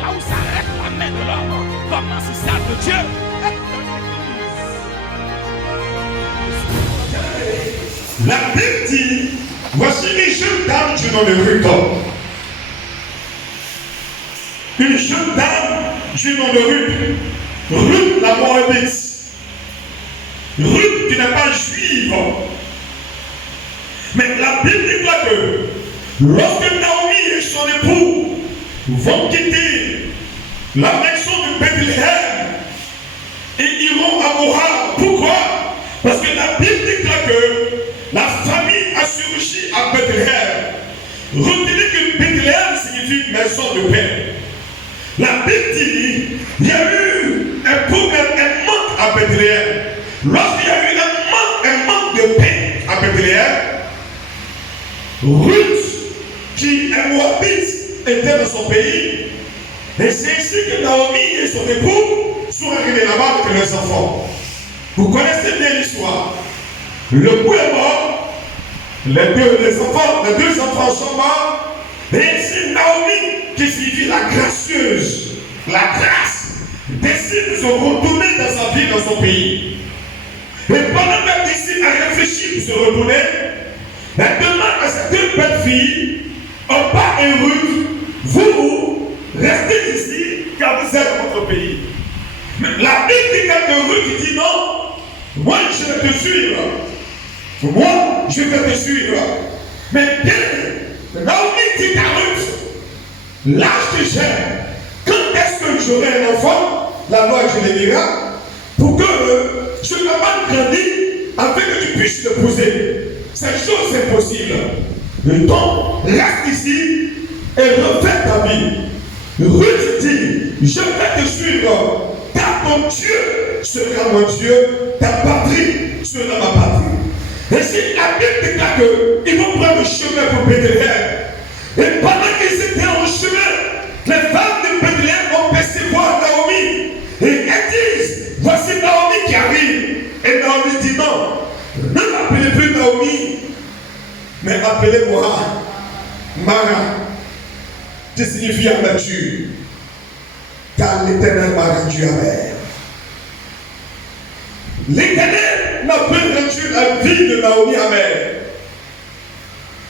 là où s'arrête la main de l'homme, commence celle de Dieu. La Bible dit, voici une jeune dame du nom de Ruth. Une jeune dame du nom de Ruth. Ruth la Moabite. Ruth qui n'est pas juive. Mais la Bible dit que lorsque Naomi et son époux vont quitter la maison de Bethléem et iront à Moab. Pourquoi? Parce que la Bible déclare que la famille a surgi à Bethléem. Retenez que Bethléem signifie maison de paix. La Bible dit il y a eu un problème, un manque à Bethléem. Lorsqu'il y a eu un manque de paix à Bethléem, Ruth, qui est moabite, était dans son pays. Et c'est ainsi que Naomi et son époux sont arrivés là-bas avec leurs enfants. Vous connaissez bien l'histoire. Le coup est mort, les deux enfants sont morts, et ainsi Naomi, qui signifie la gracieuse, la grâce, décide de se retourner dans sa vie, dans son pays. Et pendant qu'elle décide à réfléchir pour se retourner, elle demande à ces deux belles filles, Orpa et Ruth, vous restez ici car vous êtes dans votre pays. Mais la Bible dit que Ruth dit non, moi je vais te suivre. Moi je vais te suivre. Mais bien, Naomi dit à Ruth, l'âge que j'ai, quand est-ce que j'aurai un enfant, la loi je l'écrirai, pour que je ne pas grandir afin que tu puisses le poser. Cette chose est possible. Donc, reste ici et refais ta vie. Ruth dit, je vais te suivre, car ton Dieu sera mon Dieu, ta patrie sera ma patrie. Et si la Bible déclare qu'ils vont prendre le chemin pour Bethléem, et pendant qu'ils étaient en chemin, les femmes de Bethléem ont percevoir Naomi, et elles disent, voici Naomi qui arrive. Et Naomi dit non, ne m'appelez plus Naomi, mais appelez-moi Mara, qui signifie amertume, car l'Éternel m'a rendu amer. L'Éternel n'a pas rendu la vie de Naomi amère.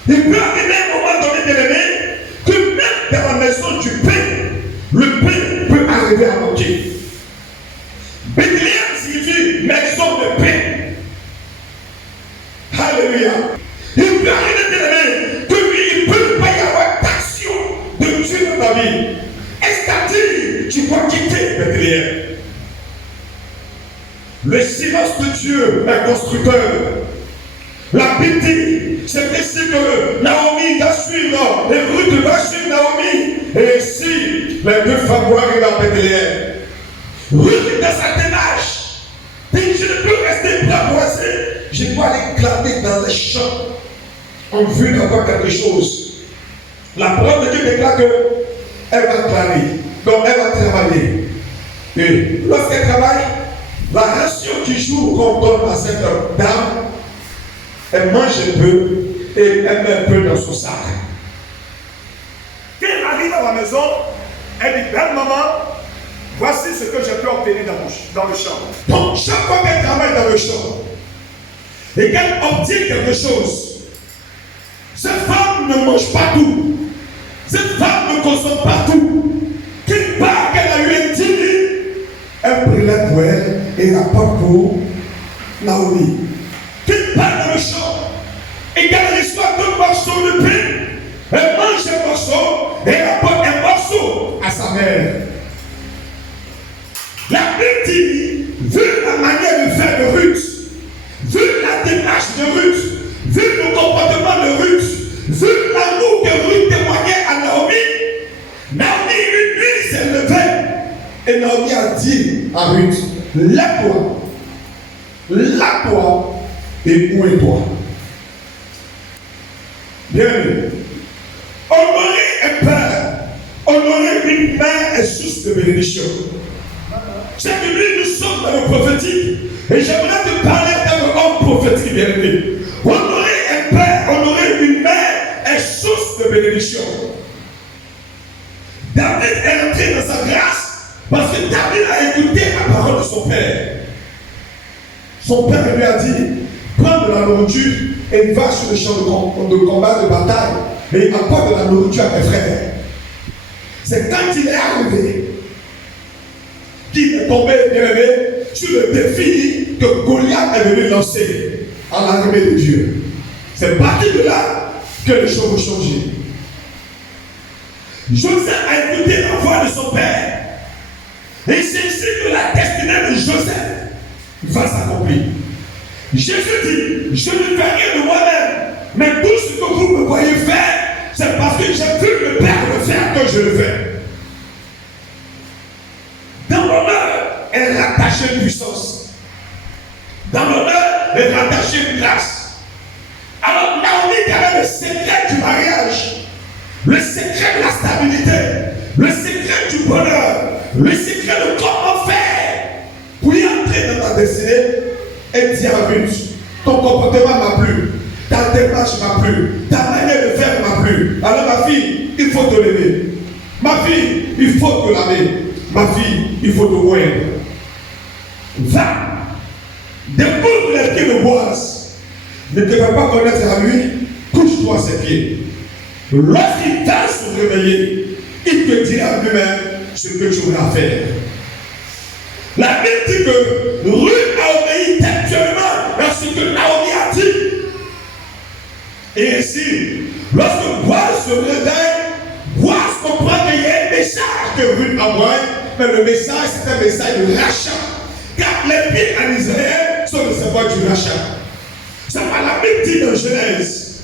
Il peut arriver un moment donné, bien aimé, que même dans la maison du pain, le pain peut arriver à manquer. Bethléem signifie maison de paix. Alléluia. Il peut arriver, bien aimé, qu'il ne peut pas y avoir d'action de Dieu dans ta vie. C'est-à-dire, tu dois quitter Bethléem. Le silence de Dieu est constructeur. La Bible dit, c'est ainsi que Naomi va suivre, et Ruth va suivre Naomi, et ainsi les deux femmes vont arriver à Bethléem. Ruth, dans sa démarche, dit, je ne peux rester braboisé, je dois aller clamer dans les champs en vue d'avoir quelque chose. La parole de Dieu déclare qu'elle va clamer, donc elle va travailler. Et lorsqu'elle travaille, la ration du jour qu'on donne à cette dame, elle mange un peu et elle met un peu dans son sac. Quand elle arrive à la maison, elle dit, belle maman, voici ce que je peux obtenir dans le champ. Donc chaque fois qu'elle travaille dans le champ et qu'elle obtient quelque chose, cette femme ne mange pas tout. Cette femme ne consomme pas tout. Quelque part qu'elle a eu un dîner, elle brûlait pour elle et la porte pour Naomi. Qu'il part dans le champ et qu'elle reçoit 2 morceaux de pain, elle mange un morceau et elle apporte un morceau à sa mère. La Bible dit, vu la manière de faire de Ruth, vu la démarche de Ruth, vu le comportement de Ruth, vu l'amour que Ruth témoignait à Naomi, Naomi une nuit s'est levée. Et Naomi a dit à Ruth, lève-toi et ouille-toi. Bien aimé, honorer un père, honorer une mère est source de bénédiction. Chaque nuit nous sommes dans le prophétique et j'aimerais te parler d'un homme prophétique bien aimé. Honorer un père, honorer une mère est source de bénédiction. David est entré dans sa grâce parce que David a écouté la parole de son père. Son père lui a dit, prends de la nourriture et va sur le champ de combat, de bataille, et apporte de la nourriture à mes frères. C'est quand il est arrivé qu'il est tombé, bien aimé, sur le défi que Goliath est venu lancer à l'armée de Dieu. C'est parti de là que les choses ont changé. Joseph a écouté la voix de son père. Et c'est ici que la destinée de Joseph va s'accomplir. Jésus dit, je ne fais rien de moi-même, mais tout ce que vous me voyez faire, c'est parce que j'ai vu le Père le faire que je le fais. Dans l'honneur est rattachée une puissance. Dans l'honneur est rattachée une grâce. Alors Naomi avait le secret du mariage, le secret de la stabilité, le secret du bonheur, le secret de comment faire pour y entrer dans ta destinée et dire à Ruth, ton comportement m'a plu, ta démarche m'a plu, ta manière de faire m'a plu. Alors ma fille, il faut te lever. Ma fille, il faut te laver. Ma fille, il faut te oindre. Va, découvre les pieds de Boaz. Ne te fais pas connaître à lui, couche-toi à ses pieds. Lorsqu'il va se réveiller, il te dira lui-même ce que tu voudras faire. La Bible dit que Ruth a obéi textuellement à ce que Naomi a dit. Et ainsi, lorsque Boaz se réveille, Boaz comprend qu'il y a un message que Ruth envoie, mais le message c'est un message de rachat. Car les pieds en Israël sont le symbole du rachat. Ça va la Bible dit dans Genèse.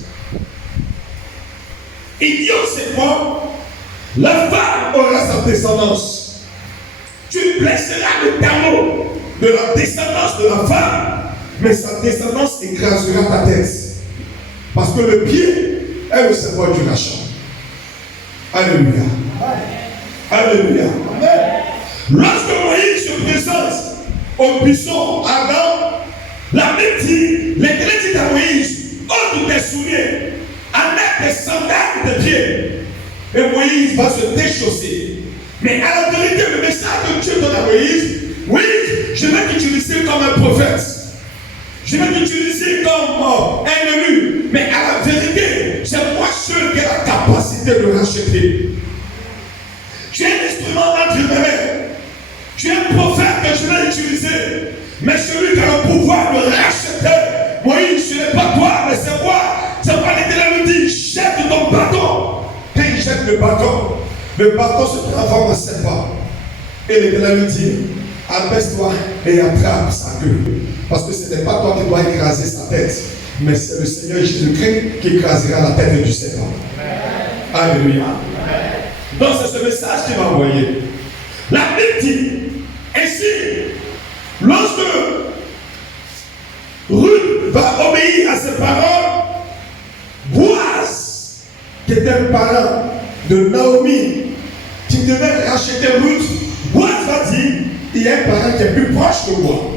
Idiosément, la femme aura sa descendance. Tu blesseras le talon de la descendance de la femme, mais sa descendance écrasera ta tête. Parce que le pied est le symbole du rachat. Alléluia. Alléluia. Lorsque Moïse se présente au buisson Adam, la Bible dit, l'Éternel dit à Moïse, ôte tes souliers, enlève tes sandales de pieds. Et Moïse va se déchausser. Mais à la vérité, le message que Dieu donne à Moïse, oui, je vais t'utiliser comme un prophète. Je vais t'utiliser comme un élu. Mais à la vérité, c'est moi seul qui ai la capacité de racheter. J'ai un instrument entre mes mains. J'ai un prophète que je vais utiliser. Mais celui qui a le pouvoir de racheter, Moïse, ce n'est pas toi, mais c'est moi. C'est pas l'Éternel nous dit, jette ton bâton. Et il jette le bâton se transforme en serpent. Et l'Éternel lui dit, abaisse-toi et attrape sa queue. Parce que ce n'est pas toi qui dois écraser sa tête, mais c'est le Seigneur Jésus-Christ qui écrasera la tête du serpent. Alléluia. Donc c'est ce message qu'il m'a envoyé. La Bible dit, ainsi, lorsque Ruth va obéir à ses paroles, Boaz, qui était un parent de Naomi, qui devait racheter Ruth, Boaz va dire, il y a un parent qui est plus proche que moi.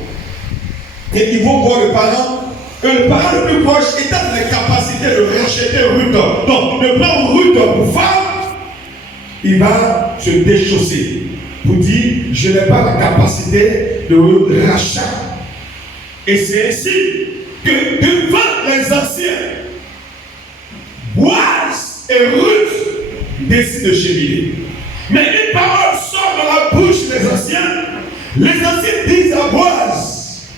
Et ils vont voir le parent, et le parent le plus proche est dans la capacité de racheter Ruth. Donc, il prend Ruth pour femme, il va se déchausser pour dire, je n'ai pas la capacité de rachat. Et c'est ainsi que devant les anciens, Boaz et Ruth décident de cheminer. Mais une parole sort de la bouche des anciens. Les anciens disent à Boaz,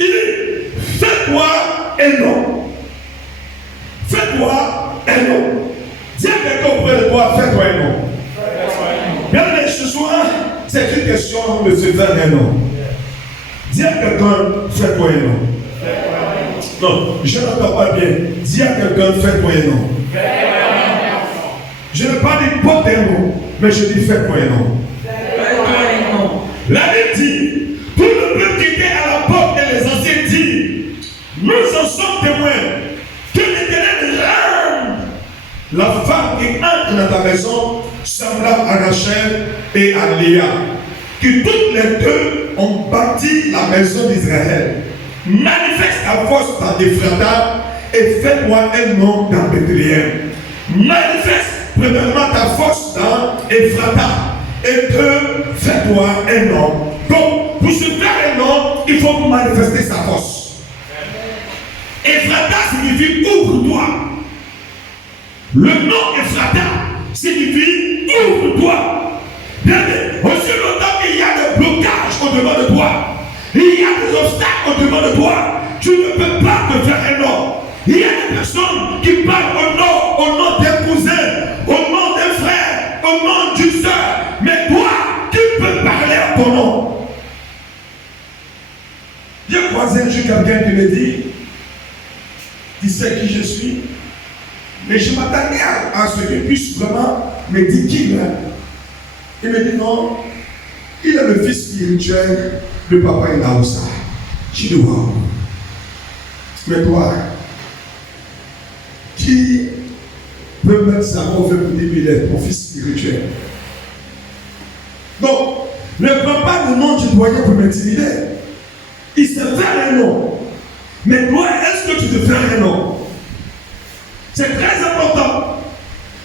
il dit, fais-toi un nom. Fais-toi un nom. Dis à quelqu'un auprès de toi, fais-toi un nom. Bien, ce soir, c'est une question de se faire un nom. Dis à quelqu'un, fais-toi un nom. Non, je n'entends pas bien. Dis à quelqu'un, fais-toi un nom. Je ne parle pas d'un nom, mais je dis fais-toi un nom. La Bible dit, tout le peuple qui était à la porte et les anciens disent, nous en sommes témoins que l'Éternel rende la femme qui entre dans ta maison semblable à Rachel et à Léa, que toutes les deux ont bâti la maison d'Israël. Manifeste ta force dans Ephrata et fais-moi un nom dans Bethléem. Manifeste premièrement ta force dans Ephrata et que fais-toi un homme. Donc, pour se faire un homme, il faut manifester sa force. Ephrata signifie ouvre-toi. Le nom Ephrata signifie ouvre-toi. Aussi longtemps qu'il y a des blocages au-devant de toi, il y a des obstacles au-devant de toi, tu ne peux pas te faire un homme. Il y a des personnes qui parlent au nom d'un cousin, au nom d'un frère, au nom d'une soeur. Mais toi, tu peux parler à ton nom. J'ai croisé un jour quelqu'un qui me dit, tu sais qui je suis, mais je m'attendais à ce qu'il puisse vraiment me dire qui il est. Il me dit non, il est le fils spirituel de Papa Inaoussa. Je dis wow. Mais toi, qui peut mettre sa main au feu pour dire qu'il est ton fils spirituel? Donc, ne prends pas le nom du doyen pour m'intimider. Il se fait un nom. Mais toi, est-ce que tu te fais un nom? C'est très important.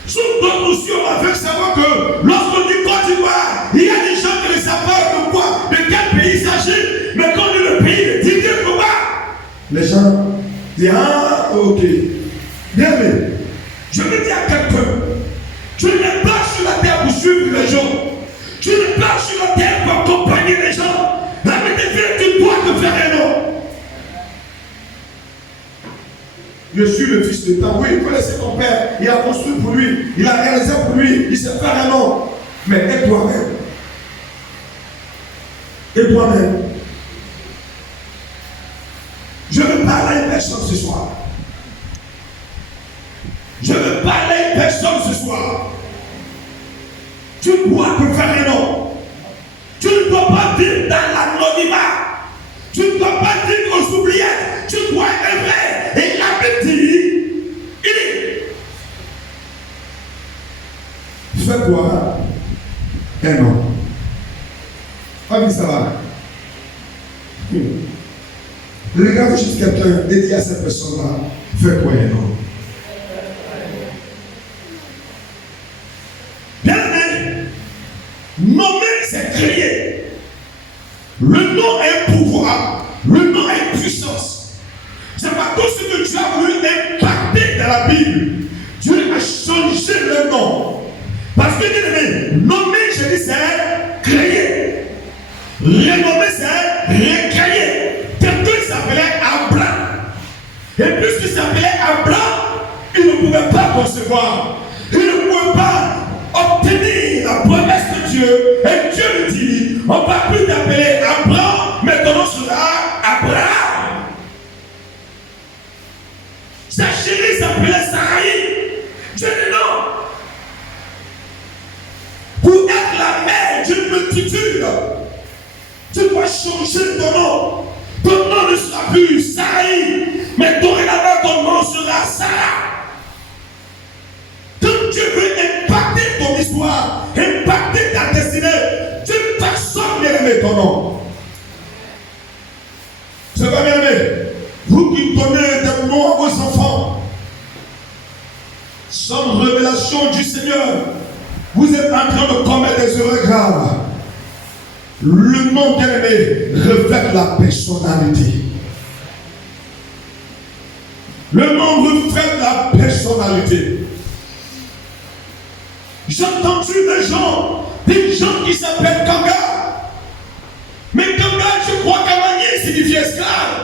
Sous d'autres aussi, on va faire savoir que lorsqu'on dit Côte d'Ivoire, il y a des gens qui ne savent pas de quoi, de quel pays il s'agit. Mais quand on dit le pays de Didier Koba, les gens disent ah, ok. Bien, mais je veux dire à quelqu'un, tu n'es pas sur la terre pour suivre les gens. Tu n'es pas sur la terre pour accompagner les gens. La vérité, tu dois te faire un nom. Je suis le fils de temps. Oui, il connaissait ton père. Il a construit pour lui. Il a réalisé pour lui. Il s'est fait un nom. Mais aide toi-même. Et toi-même. Je veux parler à une personne ce soir. Je veux parler à une personne ce soir. Tu dois te faire un nom. Tu ne dois pas vivre dans l'anonymat. Tu ne dois pas vivre aux oubliettes. Tu dois œuvrer. Et la Bible dit, fais-toi un homme. Ah oui, ça va. Regarde juste quelqu'un et dis à cette personne-là, fais-toi un homme. Bien-aimé, nommer, c'est créer. Le nom est un pouvoir. Le nom est une puissance. C'est pas tout ce que Dieu a voulu impacter dans la Bible. Dieu a changé le nom. Parce que, bien-aimé, nommer, je dis, c'est créer. Renommer, c'est recréer. Quelqu'un s'appelait Abraham. Et puisqu'il s'appelait Abraham, il ne pouvait pas concevoir. Il ne pouvait pas obtenir la promesse de Dieu. Et Dieu lui dit, on ne va plus t'appeler Abraham, mais ton nom sera Abraham. Sa chérie s'appelait Sarai. Dieu dit non. Pour être la mère d'une multitude, tu dois changer ton nom. Ton nom ne sera plus Sarai, mais dorénavant ton nom sera Sarah. Quand Dieu veut impacter ton histoire, impacter ta destinée, d'une personne bien-aimée ton nom. C'est pas bien-aimé. Vous qui donnez des noms à vos enfants, sans révélation du Seigneur, vous êtes en train de commettre des erreurs graves. Le nom bien-aimé reflète la personnalité. Le nom reflète la personnalité. J'ai entendu des gens qui s'appellent Kanga. Mais Kanga, je crois qu'Amani signifie esclave.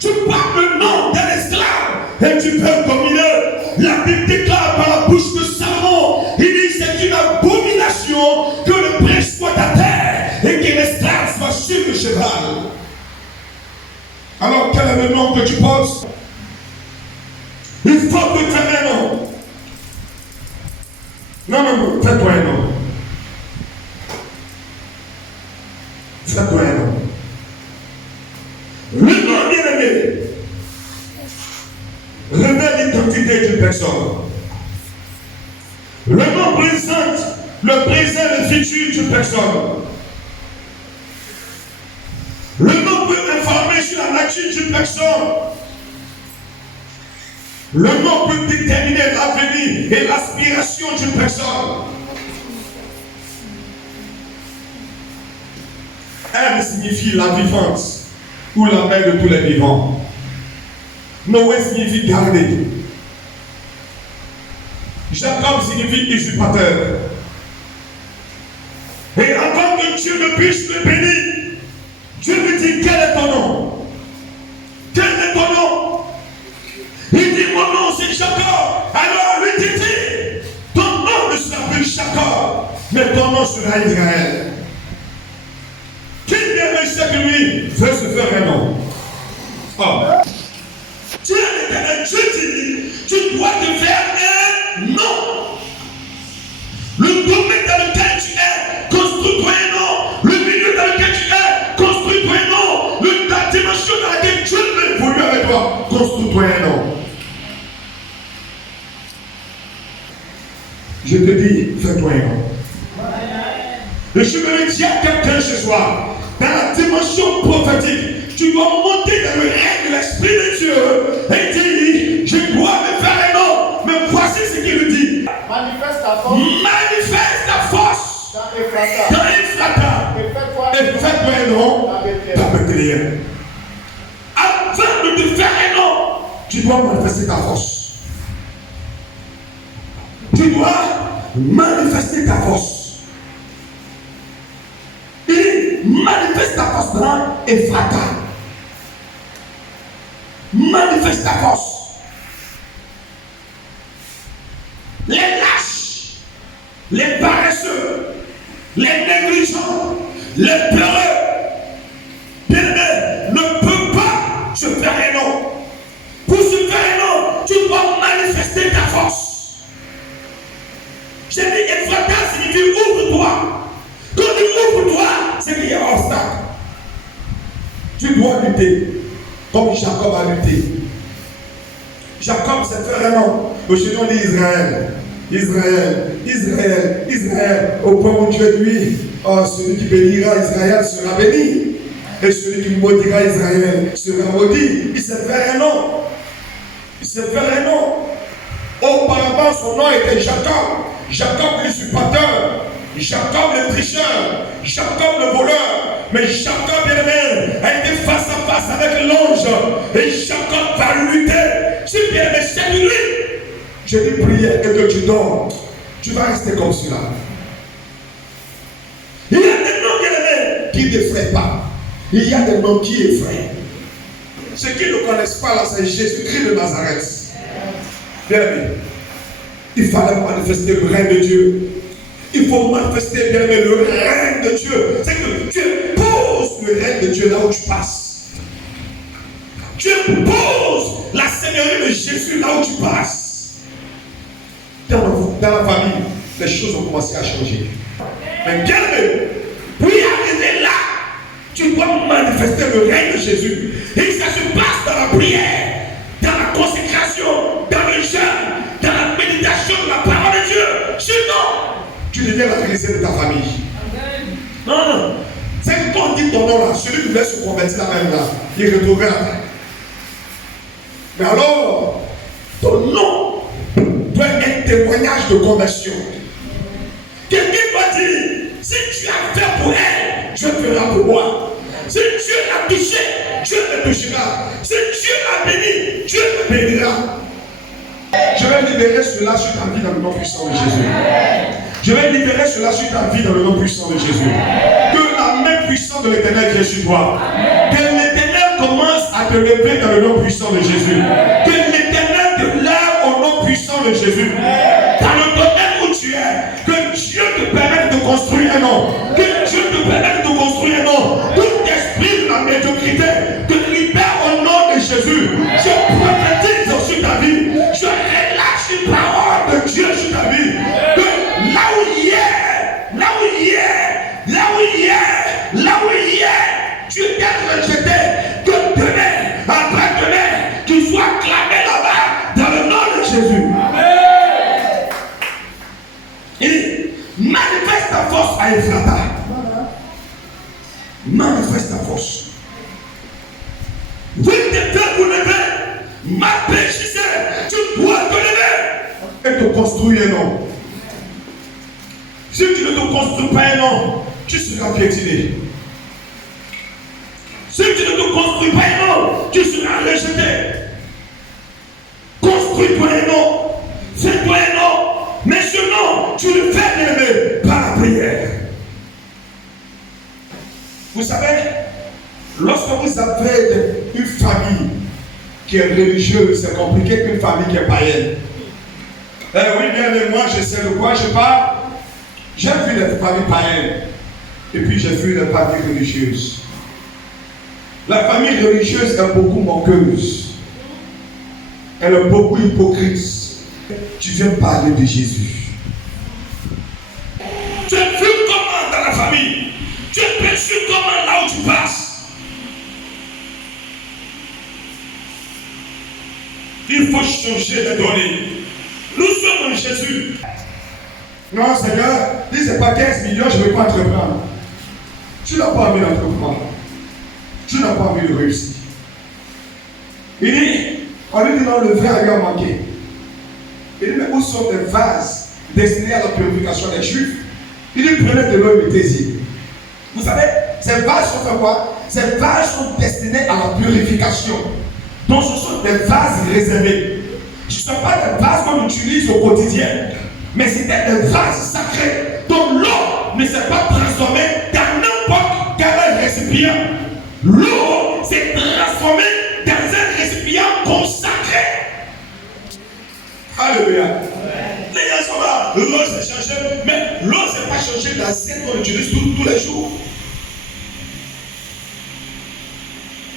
Tu parles le nom d'un esclave et tu peux dominer. La Bible déclare par la bouche de Salomon, il dit c'est une abomination que le prince soit à terre et que l'esclave soit sur le cheval. Alors quel est le nom que tu poses? Il faut que tu aies un nom. Non, fais-toi un nom. Fais-toi un nom. Le nom bien-aimé révèle l'identité d'une personne. Le nom présente le présent et le futur d'une personne. Le nom peut informer sur la nature d'une personne. Le nom peut déterminer l'avenir et l'aspiration d'une personne. M signifie la vivante ou la mère de tous les vivants. Noé signifie garder. Jacob signifie usurpateur. Et avant que Dieu ne puisse le bénir, Dieu lui dit: quel est ton nom? Quel est ton nom? Il dit: mon nom c'est Jacob. Alors lui dit: ton nom ne sera plus Jacob, mais ton nom sera Israël. Qui bien sait que lui veut se faire un nom? Oh. Dieu l'éternel, Dieu dit: tu dois te faire un nom. Le domaine dans lequel tu es, construis-toi un nom. Le milieu dans lequel tu es, construis-toi un nom. La dimension dans laquelle Dieu veut évoluer avec toi, construis-toi un nom. Je te dis, fais-toi un nom. Et je veux dire à quelqu'un ce soir, dans la dimension prophétique, tu dois monter dans le règne de l'Esprit de Dieu et dire: je dois me faire un nom. Mais voici ce qu'il lui dit: manifeste ta force. Manifeste ta force dans Ephrata. Et fais-toi un nom dans Bethléem. Avant de te faire un nom, tu dois manifester ta force. Tu dois manifester ta force. Il manifeste ta force dans Ephrata. Manifeste ta force. Les lâches, les paresseux, les négligents, les peureux, bien-aimés, ne peuvent pas se faire un nom. Pour se faire un nom, tu dois manifester ta force. J'ai dit Ephrata signifie ouvre-toi. Quand tu ouvres-toi, c'est qu'il y a un obstacle. Tu dois lutter comme Jacob a lutté. Jacob s'est fait un nom. Aujourd'hui on dit Israël. Israël, Israël, Israël. Au point où Dieu dit: oh, celui qui bénira Israël sera béni. Et celui qui maudira Israël sera maudit. Il s'est fait un nom. Il s'est fait un nom. Auparavant, son nom était Jacob. Jacob l'usurpateur. Jacob le tricheur. Jacob le voleur. Mais Jacob, bien-aimé, a été face à face avec l'ange. Et Jacob va lutter. Si bien-aimé, c'est lui. Je dis prière et que tu dors. Tu vas rester comme cela. Il y a des noms, bien-aimés, qui n'effraient pas. Il y a des noms qui effraient. Ceux qui ne connaissent pas là, c'est Jésus-Christ de Nazareth. Bien-aimé, il fallait manifester le règne de Dieu. Il faut manifester, bien-aimé, le règne de Dieu. C'est que Dieu pose le règne de Dieu là où tu passes. Dieu pose la Seigneurie de Jésus là où tu passes. Dans la famille, les choses ont commencé à changer. Mais bien-aimé, pour y arriver là, tu dois manifester le règne de Jésus. Et ça se passe dans la prière, dans la consécration, dans le jeûne, dans la méditation de la parole de Dieu. Sinon, tu deviens la chrétienne de ta famille. Non, non. C'est que quand on dit ton nom là, celui qui voulait se convertir là même là, il retrouvera. Mais alors, ton nom doit être un témoignage de conversion. Quelqu'un va dire: si tu as fait pour elle, Dieu fera pour moi. Si Dieu l'a touché, Dieu me touchera. Si Dieu l'a béni, Dieu me bénira. Je vais libérer cela sur ta vie dans le nom puissant de Jésus. Je vais libérer cela sur ta vie dans le nom puissant de Jésus. Que la main puissante de l'Éternel vienne sur toi. Que l'Éternel commence à te lever dans le nom puissant de Jésus. Que l'Éternel te lève au nom puissant de Jésus. Dans le domaine où tu es, que Dieu te permette de construire un nom. Que Dieu te permette de construire un nom. Tout esprit de la médiocrité te libère au nom de Jésus. Je prophétise sur ta vie. Je relâche une parole de Dieu sur ta vie. Que là où il est, là où il est, là où il est, là où il est, tu t'es rejeté. Que demain, après-demain, tu sois clamé là-bas dans le nom de Jésus. Amen. Et manifeste ta force à Ephrata. Manifeste ta force. Vous te faites vous lever. Ma péchissez. Tu et te construire un nom. Si tu ne te construis pas un nom, tu seras piétiné. Si tu ne te construis pas un nom, tu seras rejeté. Construis-toi un nom. Fais-toi un nom. Mais ce nom, tu le fais aimer par la prière. Vous savez, lorsque vous avez une famille qui est religieuse, c'est compliqué qu'une famille qui est païenne. Oui, bien, mais moi, je sais de quoi je parle. J'ai vu les familles païennes et puis j'ai vu les familles religieuses. La famille religieuse est beaucoup manqueuse. Elle est beaucoup hypocrite. Tu viens parler de Jésus. Tu es vu comment dans la famille? Tu es perçu comment là où tu passes? Il faut changer de données. Nous sommes en Jésus. Non, Seigneur, dis c'est pas 15 millions, je ne vais pas entreprendre. Tu n'as pas envie d'entreprendre. Tu n'as pas envie de réussir. Il dit, on lui dit non, le verre lui a manqué. Il dit, mais où sont les vases destinés à la purification des Juifs? Il dit, prenez de l'eau et mettez-y. Vous savez, ces vases sont fait quoi? Ces vases sont destinés à la purification. Donc ce sont des vases réservés. Ce ne sont pas des vases qu'on utilise au quotidien, mais c'était des vases sacrés. Donc l'eau ne s'est pas transformée dans n'importe quel récipient. L'eau s'est transformée dans un récipient consacré. Alléluia. Les gens sont là. L'eau s'est changée, mais l'eau ne s'est pas changée dans celle qu'on utilise tous les jours.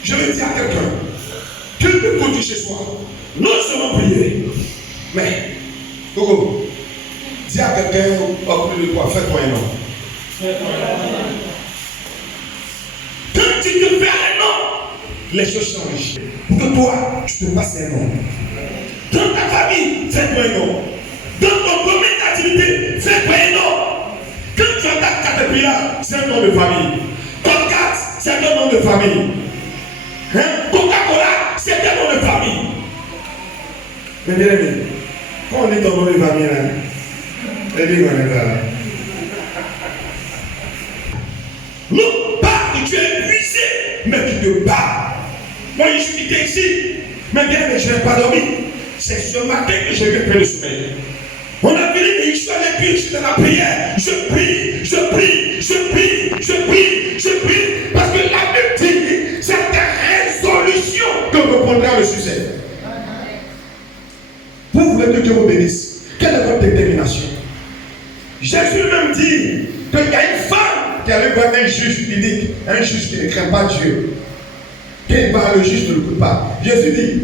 Je vais dire à quelqu'un, qu'il me compte chez soi, nous sommes priés. Mais, Gogo, dis à quelqu'un, au plus de toi, fais-toi un nom. Quand tu te fais un nom, les choses changent. Pour que toi, tu te fasses un nom. Dans ta famille, fais-toi un nom. Dans ton domaine d'activité, fais-toi un nom. Quand tu attaques Caterpillar, c'est un nom de famille. Colgate, c'est un nom de famille. Hein? Coca-Cola, c'est un nom de famille. Mais bien aimé, quand on est dans le nom de famille, là, et bien on est là. Non pas que tu es épuisé, mais tu te bats. Moi, je suis ici, mais bien aimé, je n'ai pas dormi. C'est ce matin que j'ai eu un peu de sommeil. On a vu les je suis allé puis je suis dans la prière. Je prie, je prie, je prie, je prie, je prie. Parce que la Bible dit, c'est ta résolution que vous prendrez le succès. Vous voulez que Dieu vous bénisse. Quelle est votre détermination? Jésus même dit qu'il y a une femme qui allait voir un juge unique, un juge qui ne craint pas Dieu. Qu'il va, le juge ne le coupe pas. Jésus dit,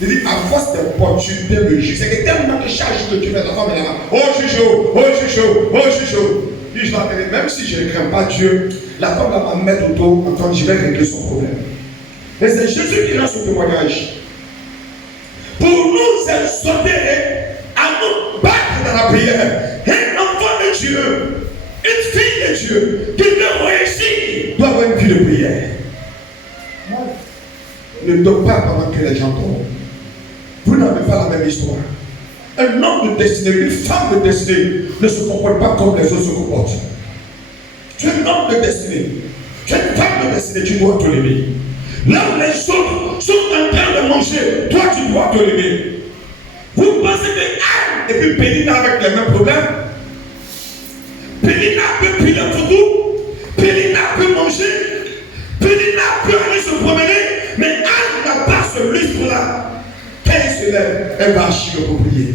il dit, à force d'opportunité, le juge, c'est que tellement que chaque jour que tu fais, ta femme est là-bas. Oh, je suis chaud, oh, je suis chaud, oh, je suis chaud. Puis je l'entendais, même si je ne crains pas Dieu, la femme va me mettre autour, en je vais régler son problème. Et c'est Jésus qui lance ce témoignage. Pour nous exhorter à nous battre dans la prière. Un enfant de Dieu, une fille de Dieu, qui veut réussir, doit avoir une vie de prière. Ne dors pas pendant que les gens dorment. Vous n'avez pas la même histoire. Un homme de destinée, une femme de destinée ne se comporte pas comme les autres se comportent. Tu es un homme de destinée. Tu es une femme de destinée, tu dois te lever. Là où les autres sont en train de manger, toi tu dois te lever. Vous pensez que Anne et puis Pélina avec les mêmes problèmes? Pélina peut prier pour tout. Pélina peut manger. Pélina peut aller se promener. Mais Anne n'a pas ce lustre-là. Quand elle se lève, elle va chier pour prier.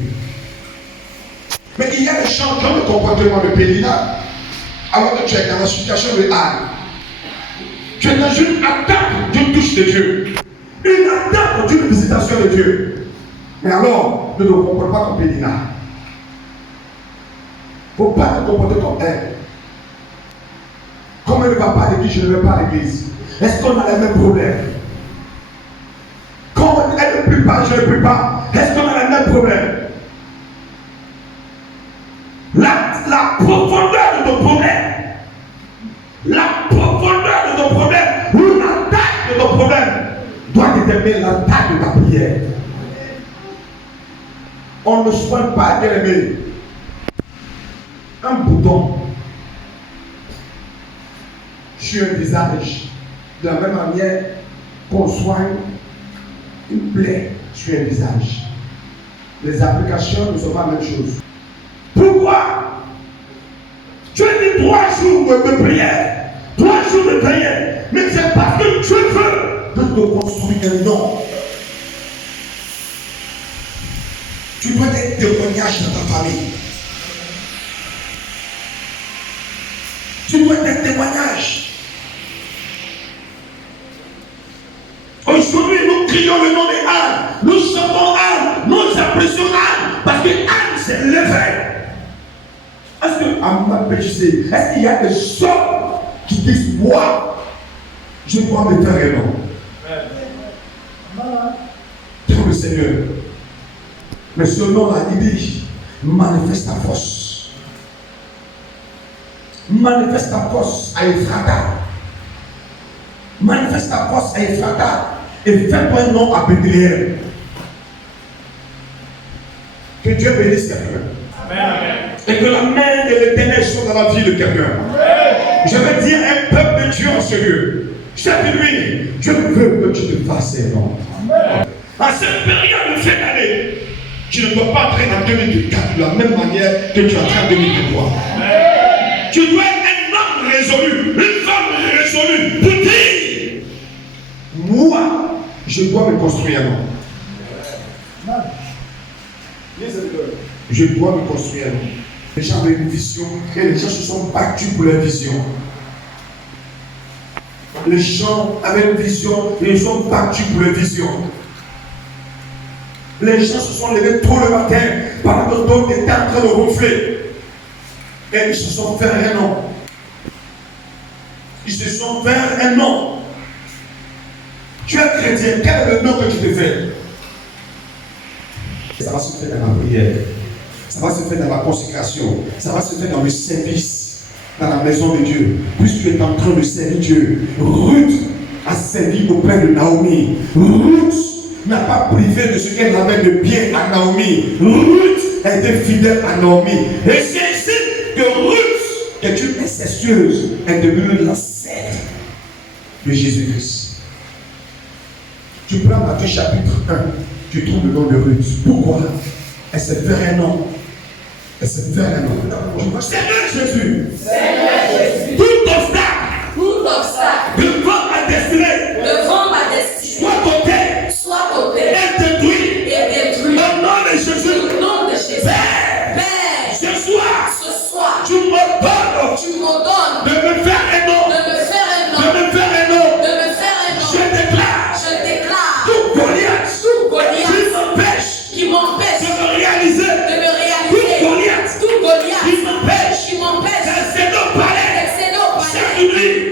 Mais il y a des changements de comportement de Pélina alors que tu es dans la situation de Anne. Tu es dans une attente d'une touche de Dieu. Une attente d'une visitation de Dieu. Mais alors, ne te comporte pas comme Pélina. Il ne faut pas te comporter comme elle. Comme elle ne va pas à l'église, je ne vais pas à l'église. Est-ce qu'on a les mêmes problèmes? Quand elle ne prie pas, je ne prie pas. Est-ce qu'on a les mêmes problèmes? La profondeur de ton problème, la profondeur de ton problème, ou la taille de ton problème, doit déterminer la taille de ta prière. On ne soigne pas, bien aimé, un bouton sur un visage de la même manière qu'on soigne une plaie sur un visage. Les applications ne sont pas la même chose. Pourquoi? Tu as dit 3 jours de prière, 3 jours de prière, mais c'est parce que tu veux de te construire un nom. Tu dois être témoignage dans ta famille. Tu dois être témoignage. Aujourd'hui, nous crions le nom de Anne. Nous chantons Anne. Nous apprécions Anne. Parce que Anne s'est levée. Est-ce que, à ma péché, est-ce qu'il y a des hommes qui disent, moi, je dois me faire un nom? Dans le Seigneur. Mais ce nom-là, il dit, manifeste ta force. Manifeste ta force à Ephrata. Manifeste ta force à Ephrata. Et fais-toi un nom à Bethléem. Que Dieu bénisse quelqu'un. Et que la main de l'Éternel soit dans la vie de quelqu'un. Je vais dire un peuple de Dieu en ce lieu. Chaque nuit, Dieu veut que tu te fasses un nom. À cette période de fin d'année, tu ne peux pas entrer en 2024 de la même manière que tu entres en 2023. Tu dois être un homme résolu, une femme résolue pour dire, moi, je dois me construire un nom. Je dois me construire un nom. Les gens avaient une vision et les gens se sont battus pour leur vision. Les gens avaient une vision et ils se sont battus pour leur vision. Les gens se sont levés tôt le matin pendant que d'autres étaient en train de ronfler. Et ils se sont fait un nom. Ils se sont fait un nom. Tu es chrétien, quel est le nom que tu te fais? Ça va se faire dans la prière. Ça va se faire dans la consécration. Ça va se faire dans le service, dans la maison de Dieu. Puisque tu es en train de servir Dieu. Ruth a servi auprès de Naomi. Ruth n'a pas privé de ce qu'elle avait de bien à Naomi. Ruth était fidèle à Naomi. Et c'est ici que Ruth, qui est une incestueuse, est devenue l'ancêtre de Jésus-Christ. Tu prends Matthieu chapitre 1, tu trouves le nom de Ruth. Pourquoi? Elle s'est fait un nom. Elle s'est fait un nom. Seigneur Jésus. Seigneur Jésus. Tout obstacle. Devant ma destinée. Soit ôté. Et détruit. Au nom de Jésus. Père. Ce soir. Tu m'ordonnes. De me faire un nom. Je déclare. Tout Goliath. Qui m'empêche. De me réaliser. Tout Goliath. Qui m'empêche. D'accéder au palais.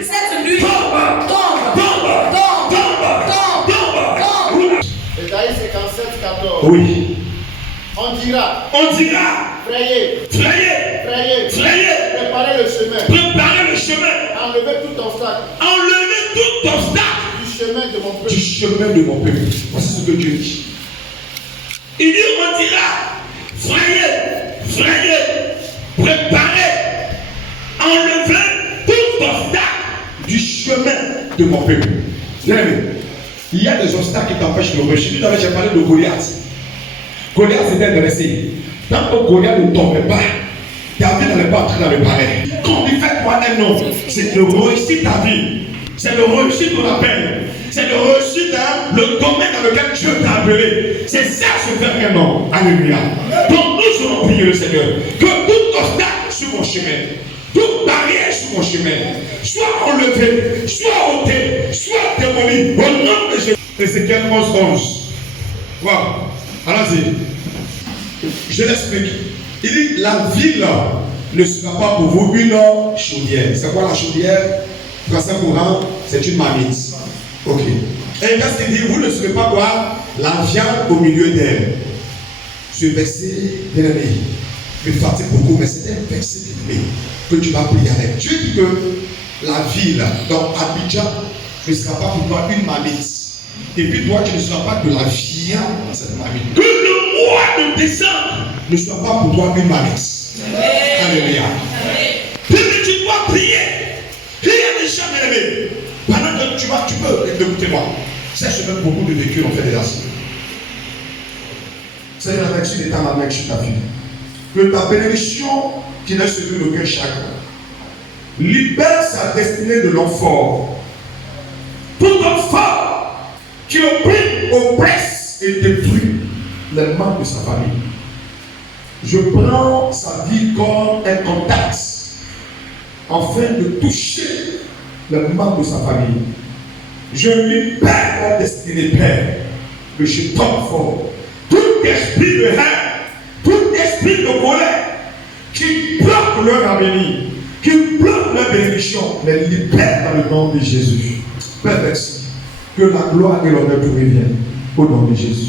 Cette nuit. Tombe. Ésaïe 57, 14. Oui. On dira. Frayez. Préparez le chemin. Enlevez tout obstacle. Du chemin de mon peuple. Voici ce que Dieu dit. Il dit, on dira, frayez, préparez, enlevez tout obstacle du chemin de mon peuple. Il y a des obstacles qui t'empêchent de réussir. Tout à l'heure, j'ai parlé de Goliath. Goliath s'était intéressé. Tant que Goliath ne tombait pas, ta vie n'allait pas entrer dans le palais. Quand il fait toi un nom, c'est de réussir ta vie. C'est de réussir ton appel. C'est de réussir dans le domaine dans lequel Dieu t'a appelé. C'est ça se faire un nom. Alléluia. Donc nous allons prier le Seigneur. Que tout obstacle sur mon chemin, toute barrière sur mon chemin, soit enlevé, soit ôté, soit démoli. Au nom de Jésus. Ézéchiel 11. Wow. Allons-y. Je l'explique. Il dit la ville ne sera pas pour vous une chaudière. C'est quoi la chaudière? Français courant, c'est une marmite. Ok. Et qu'est-ce qu'il dit? Vous ne serez pas quoi? La viande au milieu d'elle. Ce verset, bien aimé, me fatigue beaucoup, mais c'est un verset bien que tu vas prier avec. Dieu dit que la ville, donc Abidjan, ne sera pas pour toi une marmite. Et puis toi, tu ne seras pas de la viande dans cette marmite. Que le foi de descendre ne soit pas pour toi une mallette. Alléluia. Puis tu dois prier. Il y a des gens bien-aimés. Pendant que tu peux écouter-moi. C'est ce que beaucoup de véhicules ont fait déjà. Seigneur, merci d'état ma main sur ta fille. Que ta bénédiction qui n'a suivi aucun chagrin libère sa destinée de l'homme fort. Tout homme fort qui opprime, oppresse et détruit les membres de sa famille. Je prends sa vie comme un contact afin de toucher les membres de sa famille. Je libère la destinée, Père, que je tombe fort. Tout esprit de haine, tout esprit de colère qui bloque leur avenir, qui bloque leur bénédiction, les libère dans le nom de Jésus. Père, merci. Que la gloire et l'honneur te reviennent au nom de Jésus.